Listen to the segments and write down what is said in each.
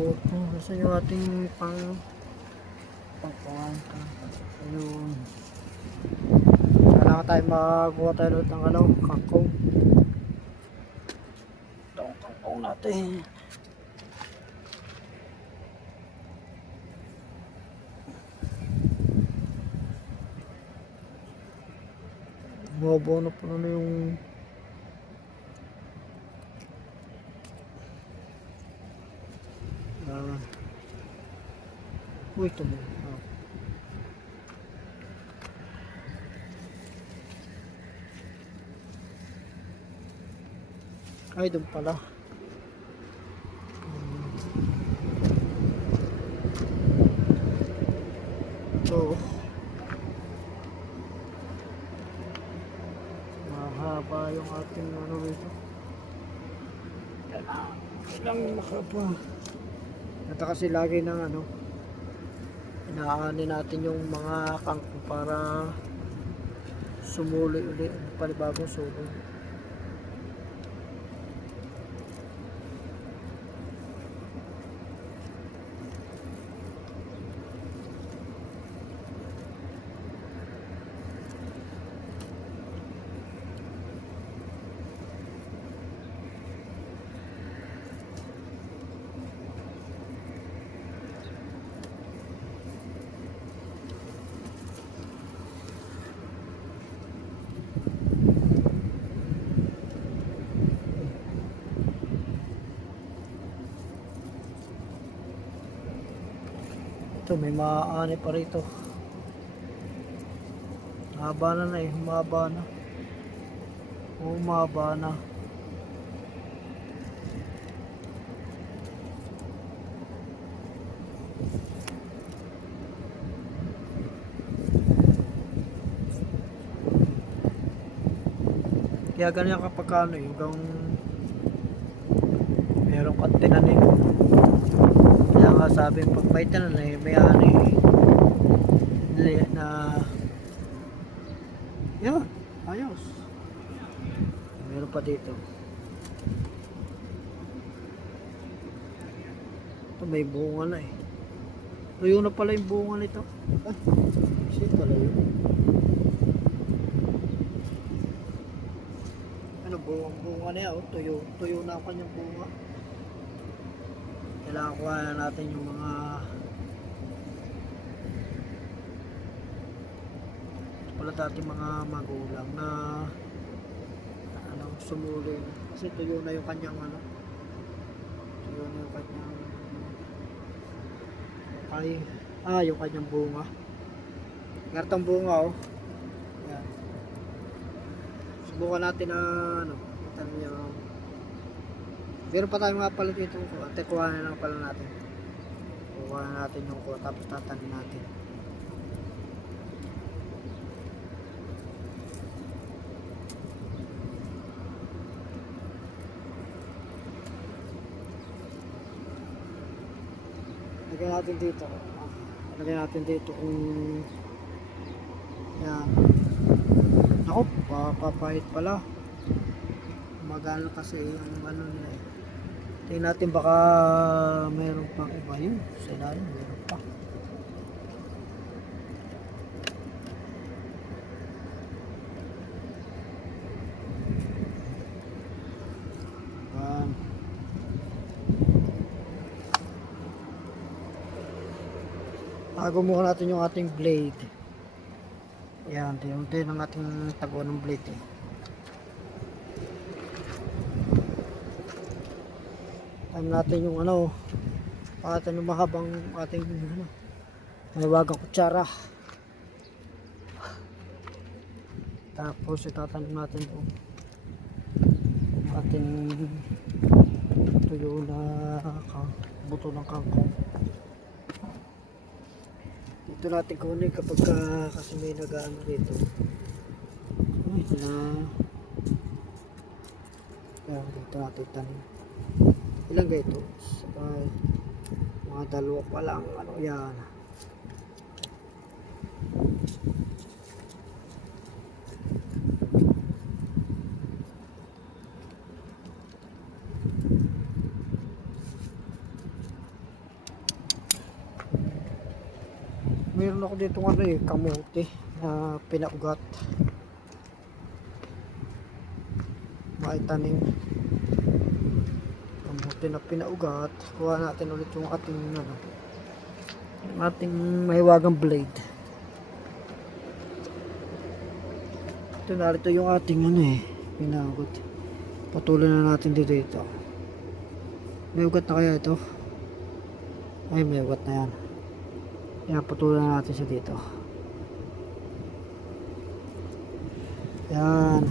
Kasi yung ating pangkawan. Ayun. Kailangan tayo magawa tayo ulit ng kangkong. Ito ang kangkong natin. Bumabaw na po na yung uy, ito mo. Ay, doon pala. Ito. Mahaba yung ating ano ito. Ilang mahaba. Ito kasi lagi ng inaani natin yung mga kangkong para sumuli ulit. Panibagong sulo. Ito, may maaani pa rito. Haba na humaba na. Humaba na. Kaya ganyan kapag yung meron kang tinanim. Kaya nga sabi pag may tinanim, may ani na yan, ayos. Meron pa dito. Ito may bunga na tuyo na pala yung bunga nito. Shit pala yun. Bunga niya, tuyo na ang kanyang bunga. Kailangan kuha na natin yung mga pala dati mga magulang na sumuli kasi tuyo na yung kanyang tuyo na yung kanyang yung kanyang bunga. Gartang bunga yan. Subukan natin na meron pa tayo mga pala dito. Ate, kuha na lang pala natin. Kuha na natin yung kuha tapos tatanim natin. Lagyan natin dito. Lagyan natin dito kung yan. Ako, papahit pala. Magana kasi yung nila tingnan natin baka mayroon pang iba yun. Sa ilalim mayroon pa. Tago muna natin yung ating blade. Yan, yung din ang ating tago ng blade natin yung pakatan yung mahabang ating maliwagang kutsara. Tapos itatanim natin yung ating tuyo na buto ng kangkong. Dito natin kunin kapag kasi may nag-ano dito. Kaya dito natin tanim. Ilang ganito? Mga dalawa pa lang. Yan. Meron ako dito ano eh, kamote na pinaugat. Maitanim. Kamote na pinaugat. Kuha natin ulit yung ating ano, yung ating mahiwagang blade. Ito narito yung ating ano eh, pinaugat. Patuloy na natin dito. May ugat na kaya ito? Ay, may ugat na yan. Yan, patuloy na natin siya dito. Yan.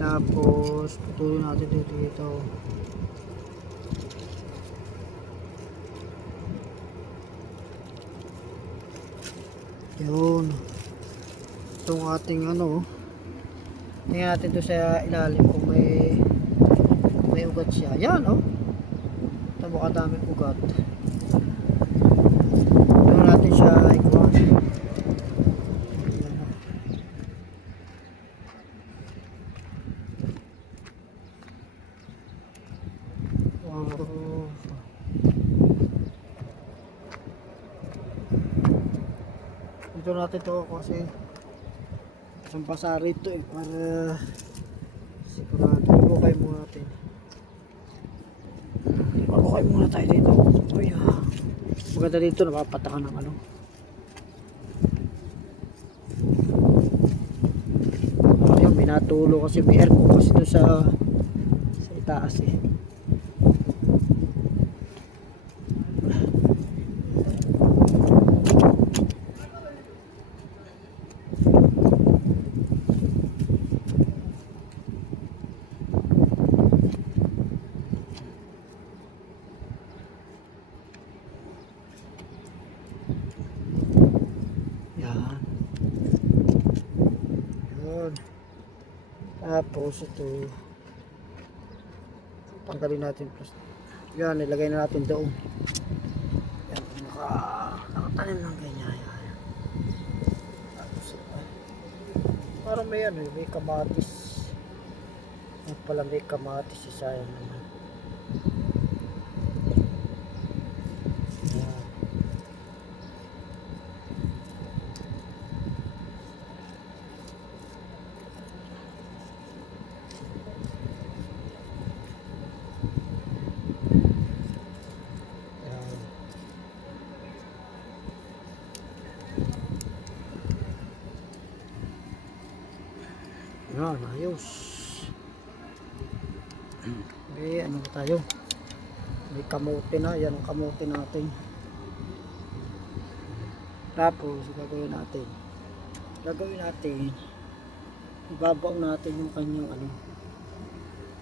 Tapos, patuloy natin dito. Yun. Itong ating ano, tingnan natin ito sa ilalim kung may ugat siya. Yan, oh. Ito mukha daming ugat. Ito natin siya ikuha. Ito natin ito kasi isang pasari ito eh, para sigurado. Ibukay muna natin. Ibukay muna tayo dito. Uy, maganda dito, napapatakan ng ano. Ayun, may natulo kasi may aircon kasi doon sa itaas eh. Tapos ito tanggalin natin plus. Yan, ilagay na natin doon. Yan, nakatanim ng ganyan. Tapos parang may ano, may kamatis. Yan pala, may kamatis, sayang naman. Yan, ayos. May ano na tayo, may kamote na. Yan ang kamote natin. Tapos gagawin natin ibabaw natin yung kanyang ano,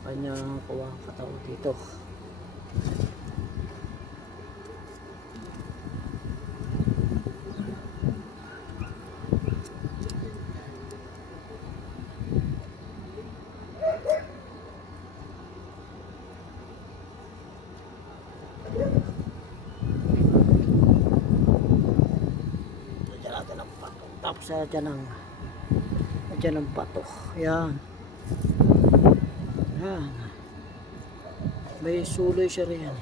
kanyang kuwang katawan dito. Tapos dyan ang patok. Yan. Yan. May suloy siya rin yan.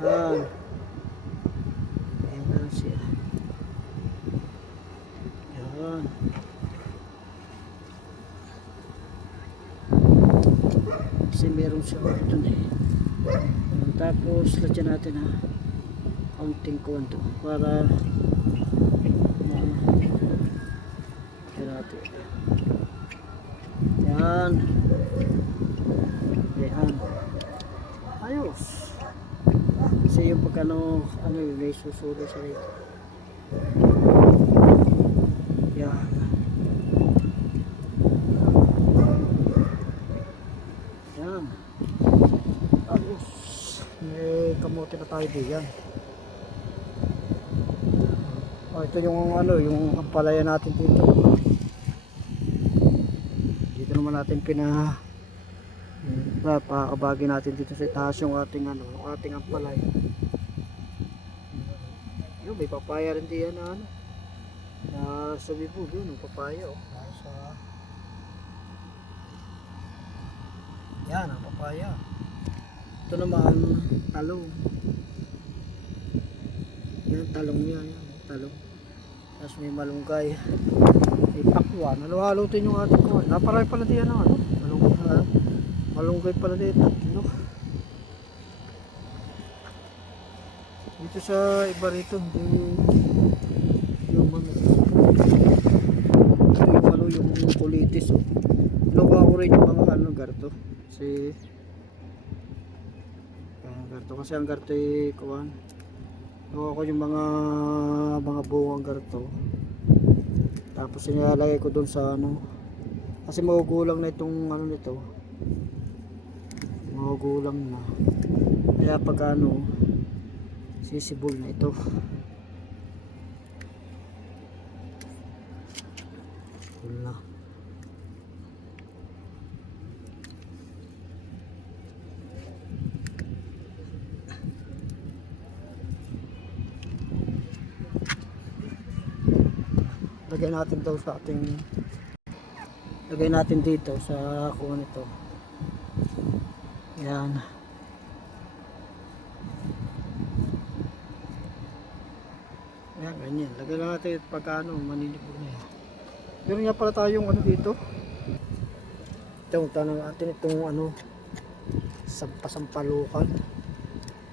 Yan. Yan siya. Yan. Kasi meron siya ito eh. Tapos lagyan natin kaunting kwento para lagyan natin. Yan. Yan. Ayos. Kasi yung pagkano ano yung may susulo sa rito. Yan. May kamote na tayo diyan. Ito yung ano, yung ampalaya natin dito. Dito naman natin pakabagi natin dito sa itaas yung ating ano, ating ampalaya. Yun, may papaya rin diyan na ano. Na sa bibog yun, yung papaya oh. Yan ang papaya. Ito naman talong. Yan talong niya, yan talong. Tapos may malunggay. May pakwan. Halo-halotin yung ating kuwan. Naparay pala diyan ang ano. Malunggay pala diyan. Tatlo. Dito sa iba rito, yung ano. Ito yung ano, yung kulitis. Oh. Nakuha ko rin yung mga ano, garto. Garto. Kasi ang garto ay kuwan. Nakuha ko yung mga buwang garto. Tapos nilalagay ko dun sa ano. Kasi magugulang na itong ano nito. Magugulang na. Kaya pag ano, sisibol na ito. Wala. Lagay natin daw sa ating lagay natin dito sa kung ano ito. Yan. Yan, ganyan. Lagay lang natin pagka ano, maninipog na yan. Meron nga pala tayong ano dito. Itong tanong natin itong ano, sampasampalukan.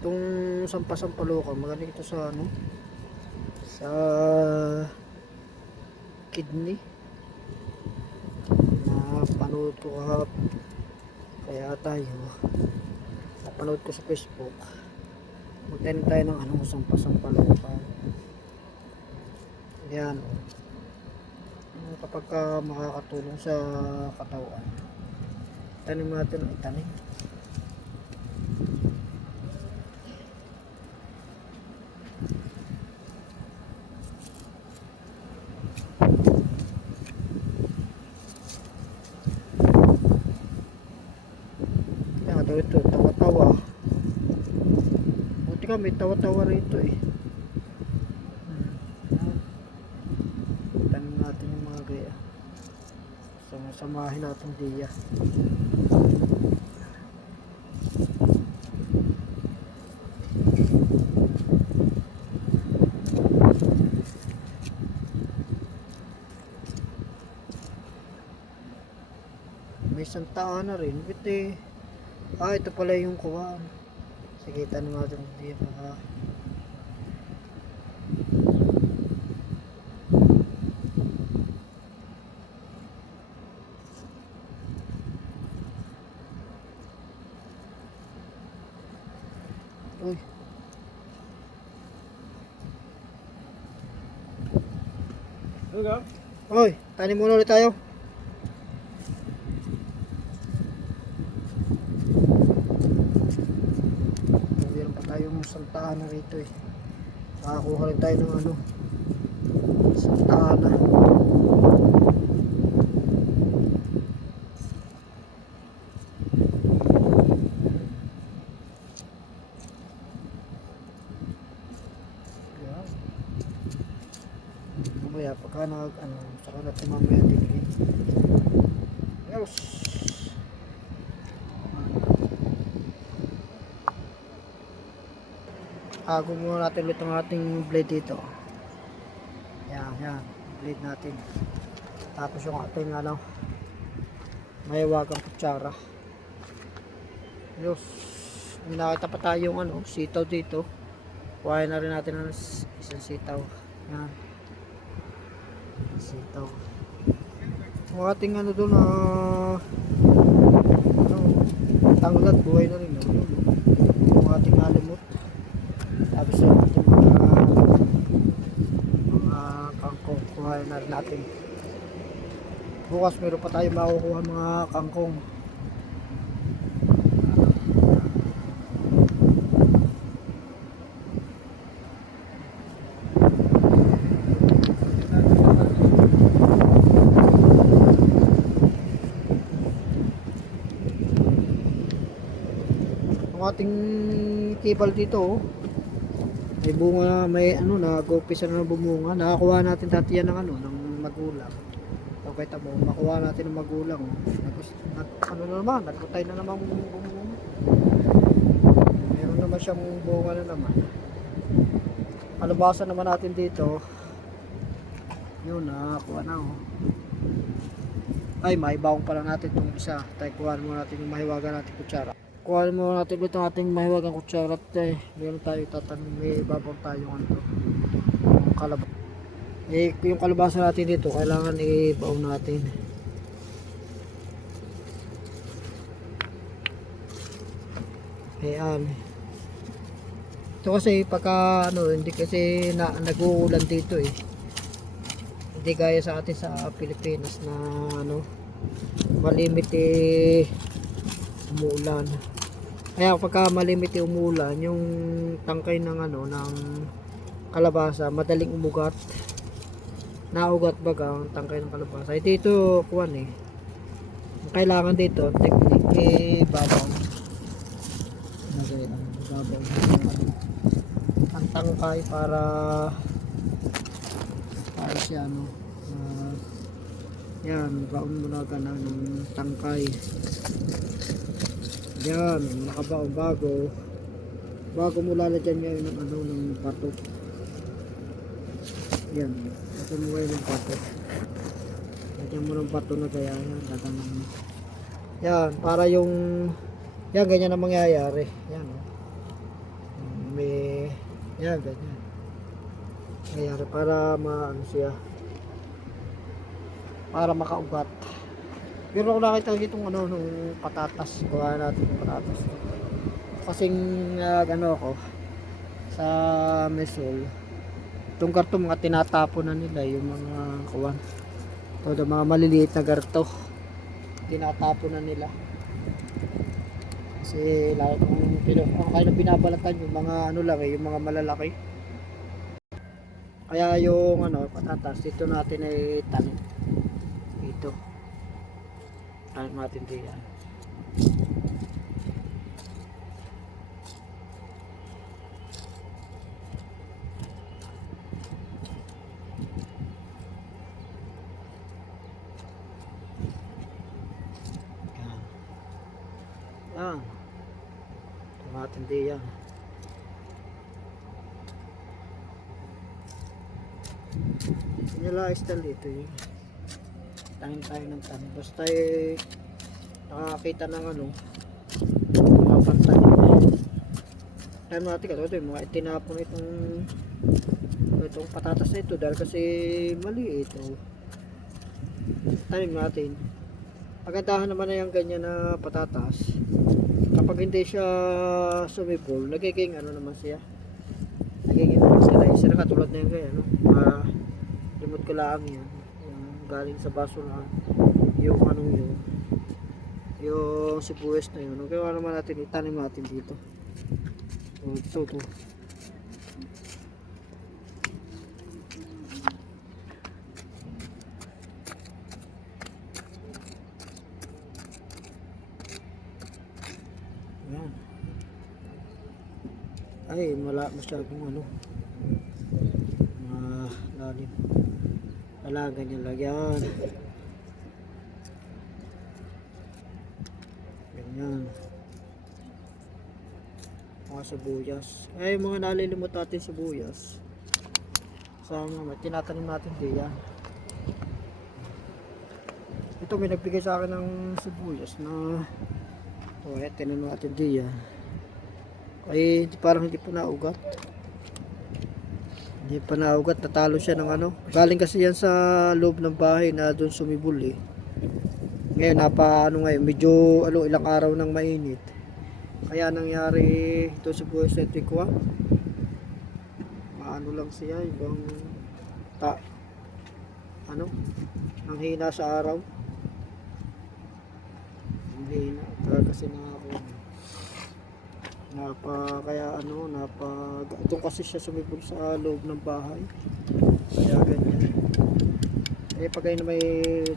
Itong sampasampalukan, magaling ito sa ano, sa kidney. Napanood ko kaya tayo napanood ko sa Facebook. Magtanim tayo ng ano, sampasampalukan. Yan. Kapag makakatulong sa katawan, tanim natin ang itanim. Yan, ito, tawa-tawa. Buti ka, may tawa-tawa rito eh. Tanim natin yung mga gaya. Samahin natin diya. May santaan na rin. Biti. Ito pala yung kuwan. Sige, tanim natin diya para uy. Oy, tanim muna ulit tayo. Meron pa tayong santaan na rito eh. Makakuha rin tayo ng ano, santaan na. Mamaya pagka ano, saka natin mamaya tigilin. Yes. Hago muna natin ulit ang ating blade dito. Yan, blade natin. Tapos yung ating ano, may wagang kutsara. Yes. May nakita pa tayong ano, sitaw dito. Kuhain na rin natin ang isang sitaw. Yan. Sitaw. Yung ating ano doon ano, tanglad, buhay na rin. No? Yung ating alimot. Tapos yung ating mga kangkong, kuhain na rin natin. Bukas meron pa tayo makukuha mga kangkong. Ating kibal dito oh. May bunga, may ano, nag-umpisa na bumunga. Nakakuha natin dati yan ng ano, ng magulang. Pakita mo, makuha natin ng magulang. Ano na naman, nagkutay na naman meron naman siyang bunga na naman. Kalabasa naman natin dito. Yun, nakakuha na oh. Ay, maibawang pala natin itong isa. Tayo kuhaan mo natin yung mahiwaga natin kutsara. Kuhaan mo natin ito ating mahiwagang kutsara. Meron tayo tatanong, may ibabang tayo ano to. Kalabasa. Yung kalabasa natin dito, kailangan ibaw natin. Ayan. Ito kasi pagka hindi kasi nag-uulan dito eh. Hindi gaya sa atin sa Pilipinas na malimit umuulan. Kaya pagka malimit umuulan, yung tangkay ng ng kalabasa madaling umugat. Naugat baga ang tangkay ng kalabasa. Dito kuwan kailangan dito technique babaw. Babaw ang tangkay para siya yan, baon mo na ganun ng tangkay. Yan, nakabaon bago mo lalagyan ngayon ng ng pato. Yan, lagyan mo ngayon ng pato. Lagyan mo ng pato na kaya yan, lagyan mo. Yan, para yung yan, ganyan ang mangyayari. Yan, may yan, ganyan. Nangyayari para siya. Para makaugat. Pero kung nakita itong nung patatas, gawa natin yung patatas. Kasing ako sa Mesol, itong garto mga tinatapo na nila yung mga kuwan. Todo mga maliliit na garto. Tinatapo na nila. Kasi lalo kung kaya na binabalatan yung mga lang yung mga malalaki. Kaya yung patatas dito natin ay tanim. Ito. Tanim natin diyan. Yan. Tanim natin diyan. Nila style dito tanim tayo ng tanim basta nakakita ng mga pantay tanim natin ito yung mga itinapon itong patatas na ito dahil kasi maliit tanim natin. Pagandahan naman na yung ganyan na patatas kapag hindi siya sumibol nagiging naman siya nagiging moisturizer katulad na yung ganyan limot ko lang yan yung galing sa baso na yung yung sibuyas na yun kaya naman natin itanim natin dito ito yan ay masyadong lalim alaga niya lagyan ganyan mga sibuyas ay mga nalilimot natin sibuyas sana tinatanim natin diyan ito may nagbigay sa akin ng sibuyas na tinanim natin diyan ay parang hindi pa naugat natalo siya ng galing kasi yan sa loob ng bahay na doon sumibol ngayon ngayon medyo ilang araw nang mainit kaya nangyari ito sa buhay sa tikwa lang siya ibang ang hina sa araw ang hina kasi kaya ito kasi siya sumibol sa loob ng bahay kaya ganyan pag na may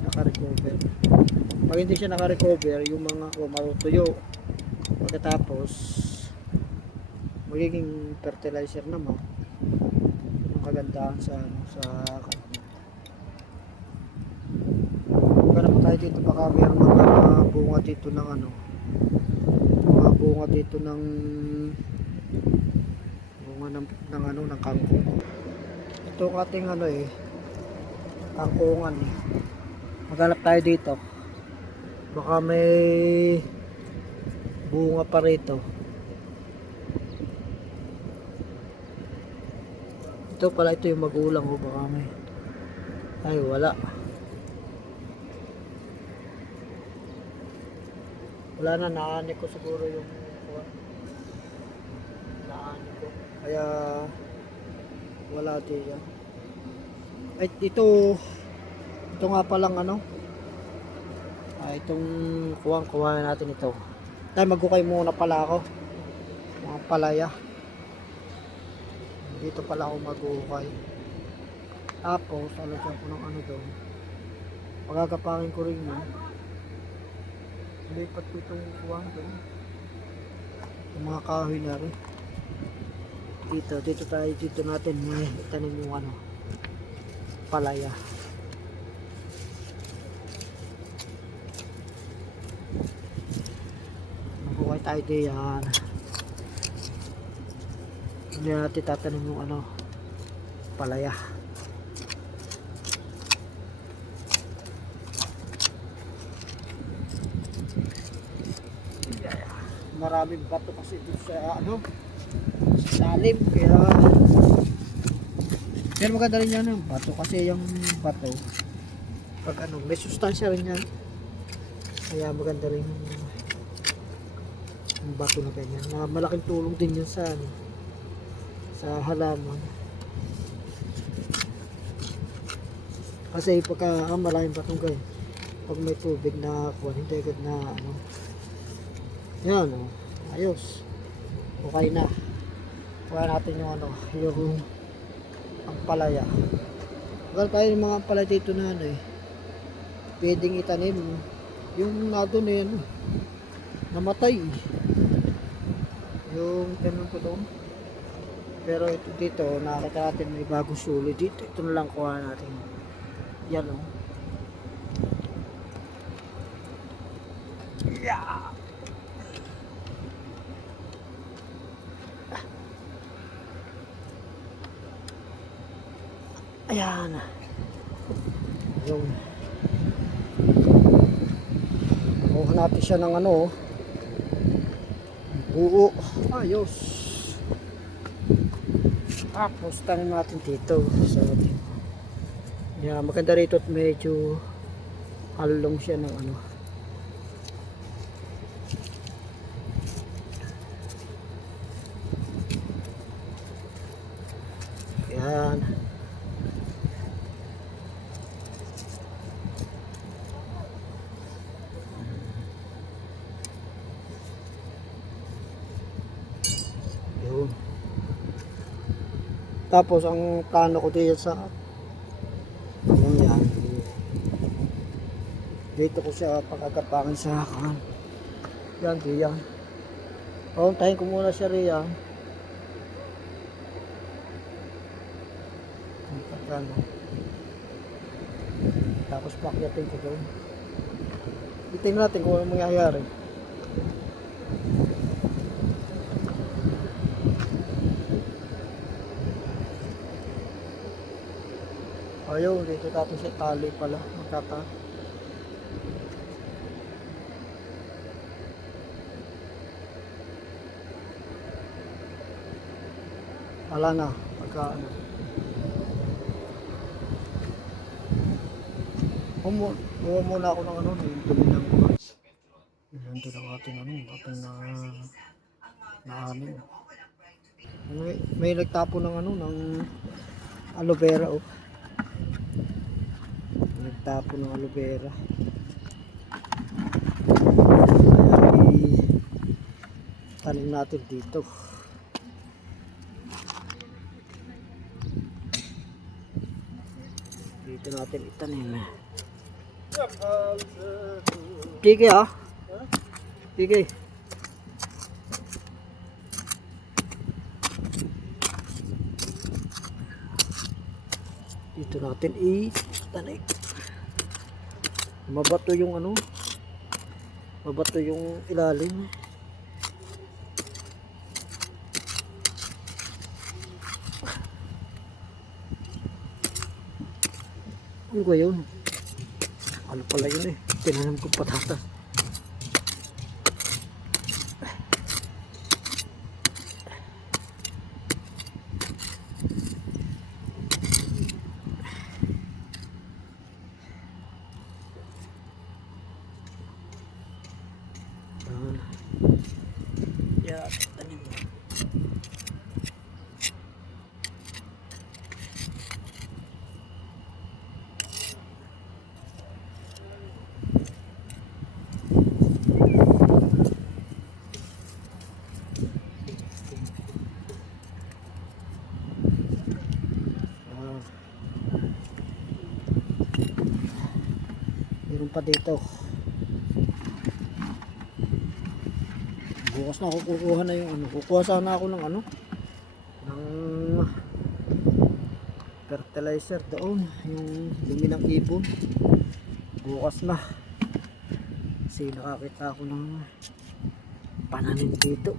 naka-recover pag hindi siya naka-recover yung mga marutuyo pagkatapos magiging fertilizer naman yung kagandahan sa tayo dito, baka meron mga bunga dito ng ano, mga bunga dito ng bunga ng ano, ng kangkong. Ito ang ating ano eh, kangkungan eh. Maghanap tayo dito, baka may bunga pa rito. Ito pala, ito yung magulang ko, baka may, ay wala. Wala na, naani ko siguro yung naani ko, kaya wala din yan. Ay ito nga palang ano, itong kuha natin ito. Tayo magkukay muna pala ako, mga palaya. Dito pala ako magkukay. Tapos alagyan ko ng ano doon, pagkakapangin ko rin yun. Lipat ko itong kuha doon, yung mga kahoy na rin. Dito tayo, dito natin may itanim yung ano, palaya. Magkukay tayo diyan. Hindi natin tatanim yung ano, palaya. Maraming bato kasi dito sa ano, sa lalim, kaya pero maganda rin yan yung bato, kasi yung bato pag ano, may sustansya rin yan, kaya maganda rin yung bato na ganyan, na malaking tulong din yan sa ano, sa halaman. Kasi pagka malaking batong ganyan, pag may tubig na kuha, hindi agad na ano, yan o, ayos, okay na. Kuha natin yung ano, yung ang palaya. Well, tayo ng mga palaya dito na ano eh, pwedeng itanim. Yung nado na yan, namatay yung tanim ko doon. Pero ito dito, nakakita natin may bagong suli dito. Ito na lang kuha natin. Yan o. Yeah. Ayan. Yung kuha natin siya ng ano, buo. Ayos. Tapos tanim natin dito sa atin. Yeah, maganda rito at medyo halong siya ng ano. Ayan. Yun. Tapos ang plano ko dito sa yan, dito ko siya pagkakapangin sa kan. Yan, diyan. Tahin ko muna siya riyan. Tapos pakyatin ko doon. Tingnan natin kung ano mangyayari. Ayun, dito natin siya tali pala, magkata. Wala na, pagka ano. Kuha muna ako ng ano, yung tuloy ng kuha. Yan din ang ating ano, ating na amin. May nagtapo ng ano, ng aloe vera oh. Nagtapo ng aloe vera. Tanim natin dito. Dito natin itanim. Kiki ah. Kiki. Dito natin itanim. Mabato yung ano, mabato yung ilalim. Ano ba yun? Ano pala yun eh? Tinanim ko patatas. Yeah, tanim mo. Meron pa dito. Bukas na ako kukuha na yung ano. Kukuha sana ako ng ano, ng fertilizer doon, yung dumi ng ibon. Bukas na. Kasi nakakita ako ng pananim dito.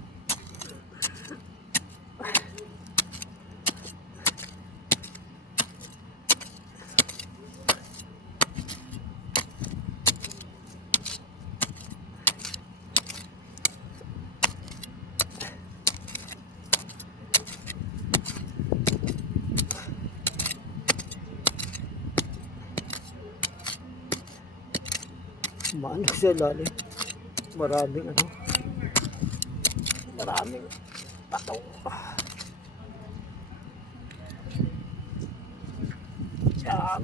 Maano siya lalim. Maraming ano. Maraming patong. Yan.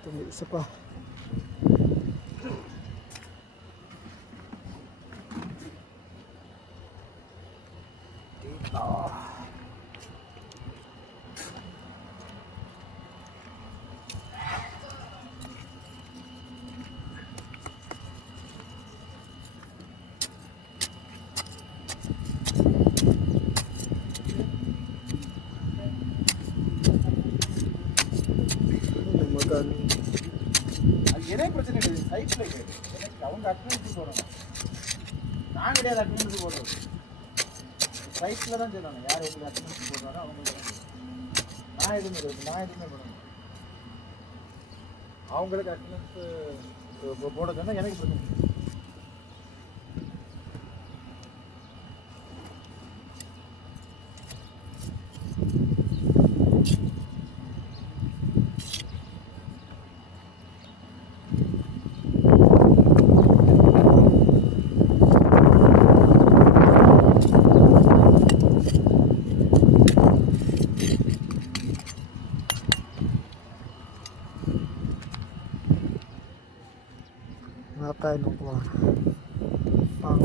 Ito may isa pa. Dito. Magkano? ஏனே பிரச்சனை கிடையாது சைட்ல கேடு எனக்கு அவங்க அட்மிட் போறோம் நான் கிடையாது அட்மிட் போடுறது சைட்ல தான் சொன்னாங்க யார் எப்படி அட்மிட் போடுறாரோ அவங்க நான் எதுவுமே பண்ணணும் அவங்களுக்கு அட்மிட் போட சொன்னா எனக்கு பிரச்சனை tayo nung kuha. Ang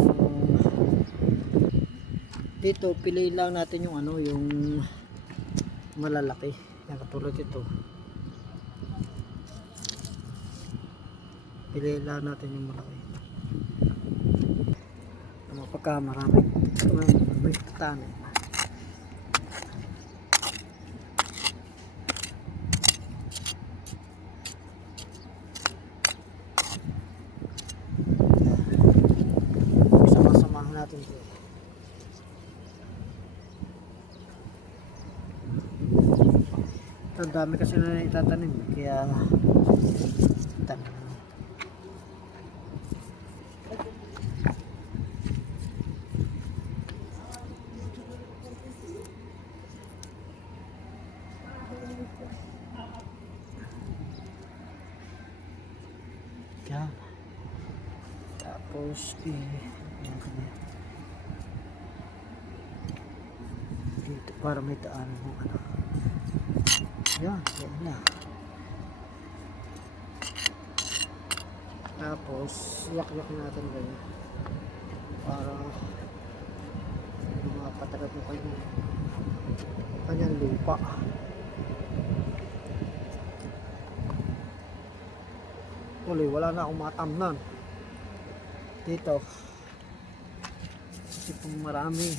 dito piliin lang natin yung ano, yung malalaki. Yan katulad ito. Piliin lang natin yung malaki. Pagka maraming may tanim. Natin ito. Ang dami kasi na itatanim kaya tanim. Yan. Tapos dito para may daanan ng ano. Yan na. Tapos yak-yak natin ganyan para mapatagal mo kayo kanyang lupa. lupa. Tuloy, wala na akong matamnan dito. Kasi kung marami,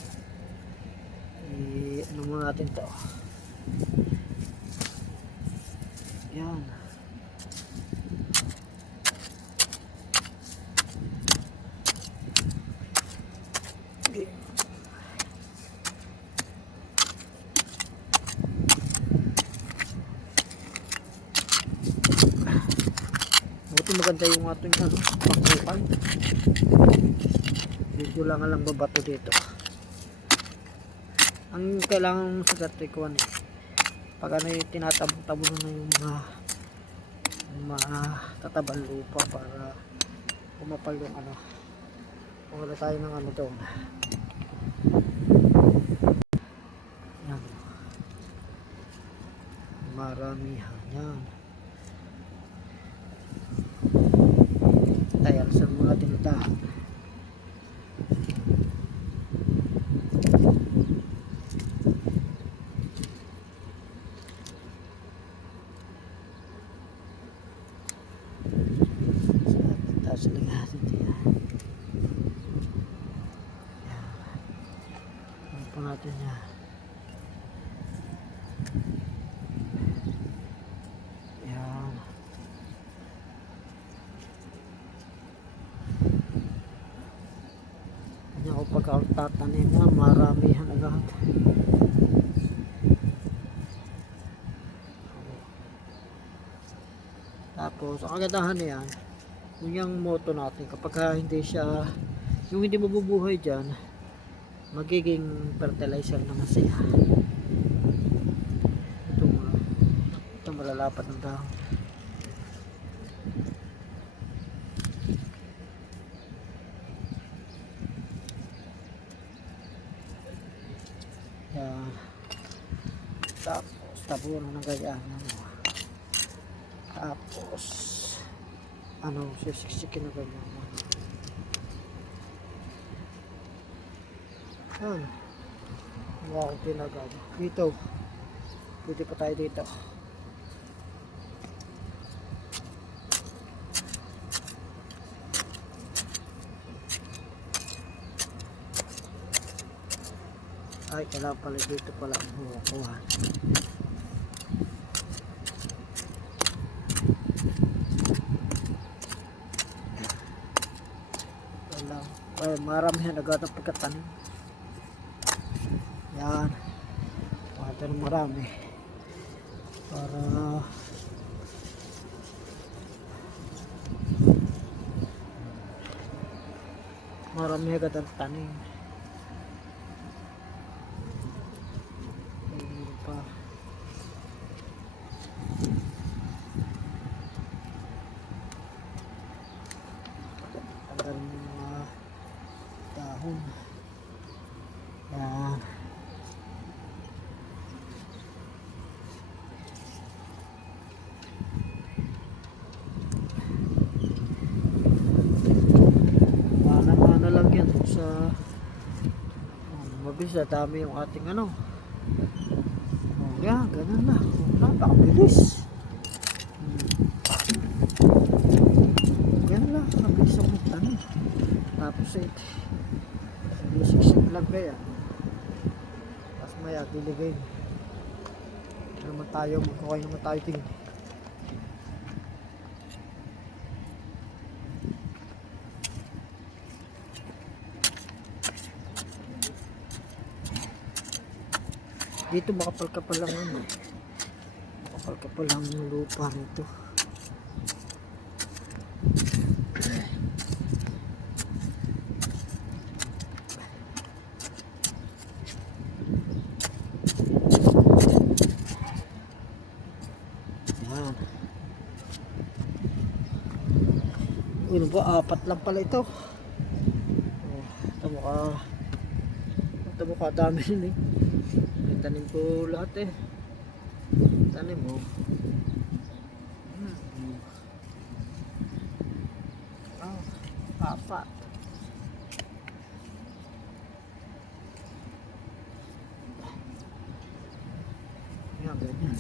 ano muna natin to. Yan. Okay. Buti maganda yung ating pangkukan. Medyo lang alang babato dito. Ang kailangan sa gatrikuan pag ano yung tinatabon-tabon na yung mga tatabang lupa para kumapal yung kung wala tayo ng doon. Yan. Maramihan yan. Tayo sa mga tinutahan. Sa ligasin niya. Yan. Ano pa natin yan? Yan. Kanya ko pagkakatanim na maramihan agad. Tapos ang kagandahan niyan, yung moto natin kapag hindi siya, yung hindi mabubuhay dyan, magiging fertilizer naman siya. Ito malalapad ng dahon. Yan. Tapos tabunan ng ganyan. Tapos sisiksikin na ganyan. Yan. Mga akong pinagad. Dito. Pwede pa tayo dito. Ay, kailangan pala dito pala ang huwakuhan. Ay, maramihan agad ang pagkatanim. Yan. Ito ng marami. Para marami agad ang tanim. Ayun pa. Tanggalin mo yung mga dahon. Yan. Mana lang yan sa mabisa, dami yung ating yan, ganun na. Napakabilis. Yan lang, mabilis ang magtanim. Tapos siksik lang kaya. Tapos maya diligay. Naman tayo, magkakay naman tayo tingin. Dito makapal-kapal lang makapal-kapal lang yung lupa rito. Yan. Ano ba? 4 lang pala ito. Ito mukha dami rin tanim ko lahat tanim mo. Oh, 4. ganyan.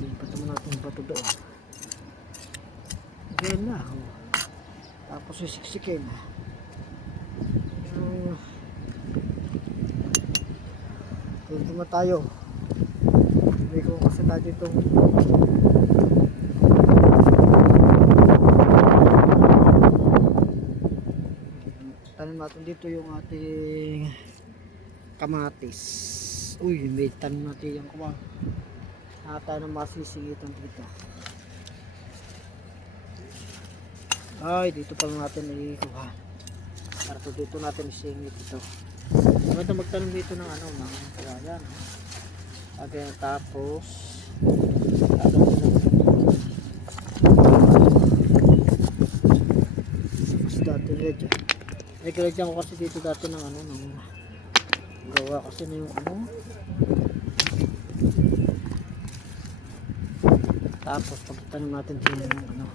Lipat naman natin yung bato doon. Ganyan na. Oh. Tapos sisiksikin. Dito naman tayo. Hindi ko kasi tayo itong tanim natin dito yung ating kamatis. Uy, may tanim natin yung kuha. Tayo na masisingitan dito. Ay, dito pa natin ikuha. Para to dito natin isingit ito. Maganda magtanim dito ng ano, ng kawayan. Okay, tapos dati medyo nagkilagyan ko kasi dito dati ng ano, ng gawa kasi na yung ano. Tapos pagtanim natin din ng ano,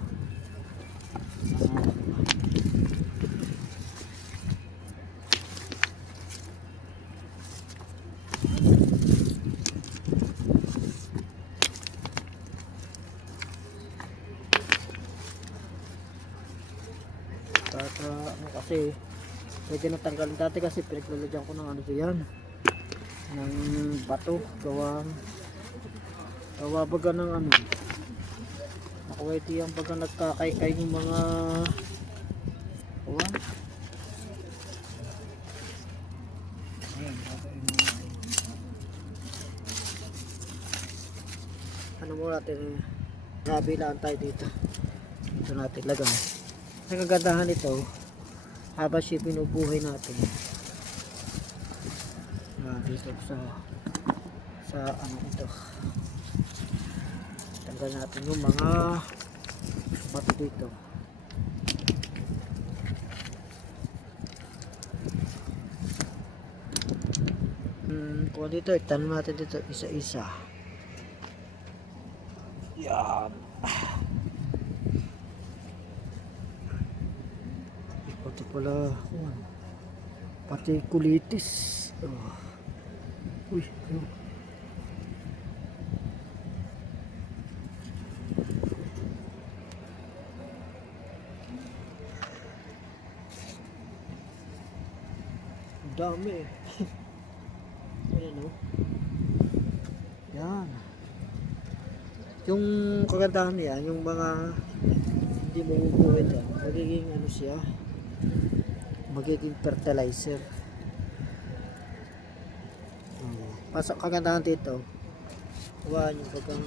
ano kasi medyo natanggalin dati kasi pinaglalagyan ko ng ano diyan ng bato gawa baga ng ano ako ito yung baga nagkakaykay ng mga gawa. Ayan, ano mo natin nabilaan tayo dito natin lagay. Ang kagandahan nito habang siya binubuhay natin dito sa ano ito, tanggal natin yung mga bato dito. Kung dito itanong natin dito isa-isa. Yan. Ito pala, pati kulitis. Uy, ang dami eh. Ayan o. Yan. Yung kagandahan niya, yung mga hindi mabubuhay yan, magiging ano siya, magiging fertilizer. Pasok kagandahan dito, huwag yung pagkang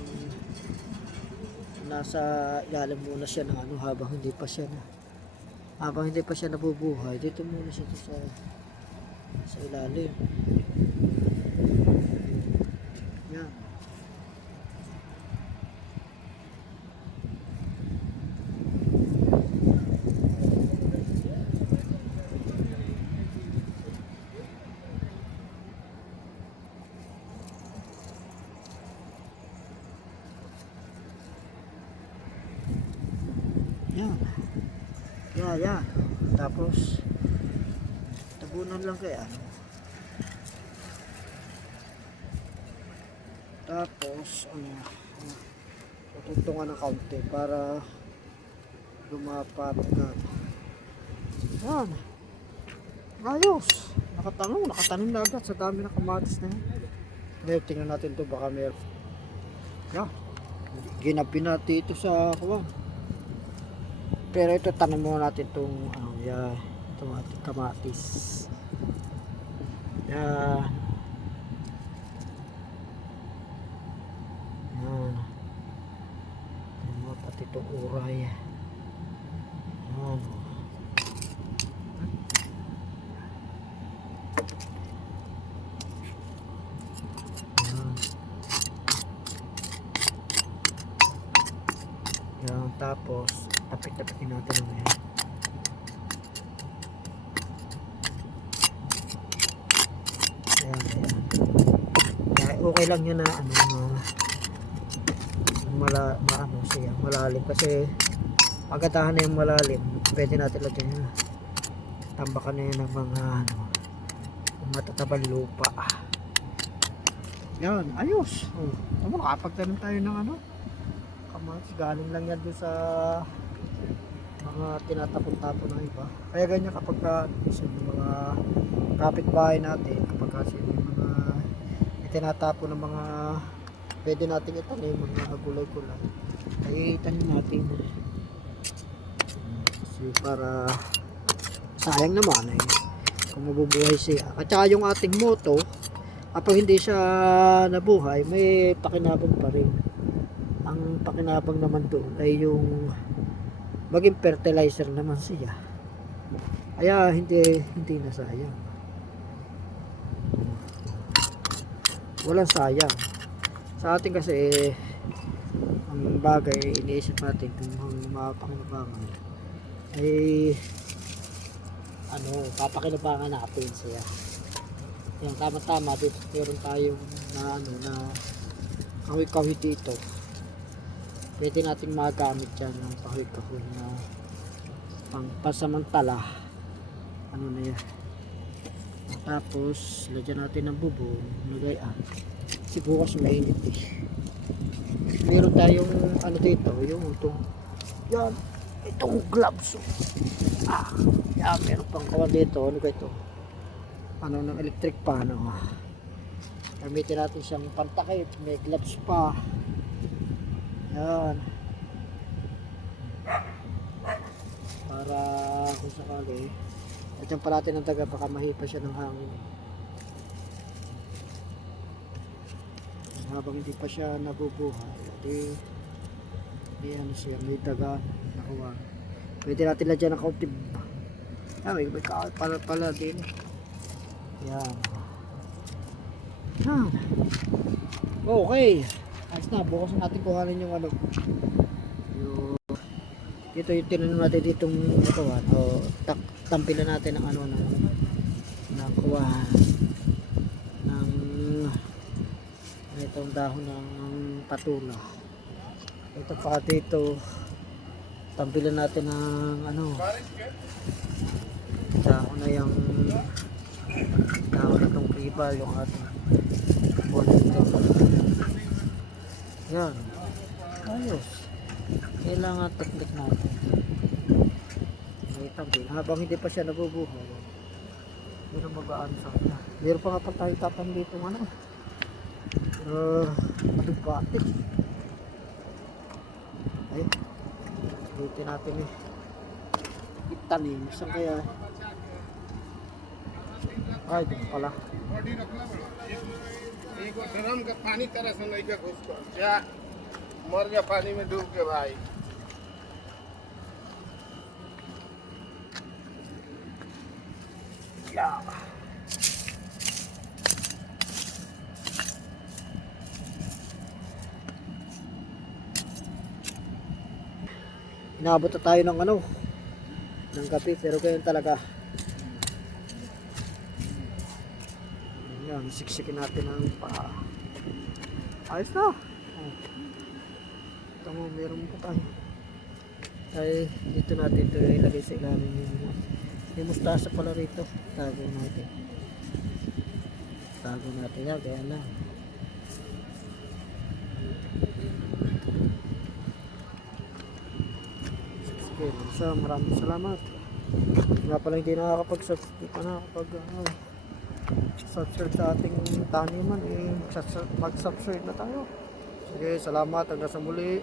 nasa ilalim muna siya ng ano habang hindi pa siya nabubuhay. Dito muna siya sa ilalim. Yan. Yan. Tapos tabunan lang kaya. Tapos tutungan ng kaunti para lumapat na. Yan. Ayos. Nakatanim na agad sa dami ng kamatis na yan. Ngayon tingnan natin ito, baka meron. Yan. Ginabi natin ito sa kuwan. Pero ito tanong muna natin itong itong ating kamatis. Yan. Pati itong uray. Yan. Yan. Tapos tapit-tapitin natin ang yan. Ayan. Kaya okay lang yun na siya malalim kasi pagkatahan na yung malalim pwede natin lagyan yun, tambakan na yun ng mga matatabang lupa. Yan, ayos. Oh, tama, nakapagtanim tayo ng ano, kamatis. Galing lang yan doon sa mga tinatapon-tapon ng iba. Kaya ganyan kapag sa mga kapitbahay natin, kapag kasi may mga itinatapon ng mga pwede nating itanim, mga gulay-gulay, ay itanim natin. Kasi para sayang naman eh, kung mabubuhay siya. At saka yung ating moto, kapag hindi siya nabuhay, may pakinabang pa rin. Ang pakinabang naman doon ay yung maging fertilizer naman siya. Kaya hindi na sayang. Walang sayang. Sa atin kasi ang bagay iniisip natin kung mapakinabangan ay papakinabangan natin siya. Yung tama-tama dito meron tayong na kahoy-kahoy dito. Pwede natin magamit yan ng kahoy-kahoy na pasamantala. Ano na yan. Tapos lagyan natin ng bubong, lagayan. Kasi bukas mainit eh. Meron tayong ano dito, yung itong gloves. Yan, meron pang kawan dito. Ano ba ito? Ano ng electric pan. Gamitin natin siyang pantakip, may gloves pa. Yan. Para kung sakali, at yung parati ng daga baka mahipa siya ng hangin. Habang hindi pa siya nabubuhay, di ano siya, may daga nakuha. Pwede natin lagyan ng kautib. May pala din. Yan. Yan. Okay. Ayos na, bukas natin kuhanin yung ano. Dito yung tinanong natin ditong kawan. Tampilan natin ng ano ng kuwahan. Ng itong dahon ng patula. Ito pa dito. Tampilan natin ng ano. Dahon na yung dahon na itong kribal, yung ating bonito. Yan. Ayos. Kailangan teknik natin. May tambil. Habang hindi pa siya nabubuhay, meron magaan sa kanya. Meron pa nga pa tayo tapang dito ano. Matugpati. Ay. Dito natin eh. Itanim. Saan kaya? Ay, dito pala. एक ड्रम का पानी तरह से नहीं का घुस कर या मर गया पानी में डूब के भाई Yeah. Inabot na tayo ng ano ng gabi, pero ganyan talaga. Yan, siksikin natin ang paa. Ayos na. Ito mo, meron pa tayo. Ay, dito natin ito ilagay sa ilalim yung mustasa pala rito. Tago natin. Tago natin yan, kaya lang. Okay, so maraming salamat. Nga pala hindi nakakapag-subscribe sa ating taniman, mag-subscribe na tayo. Sige, salamat, hanggang sa muli.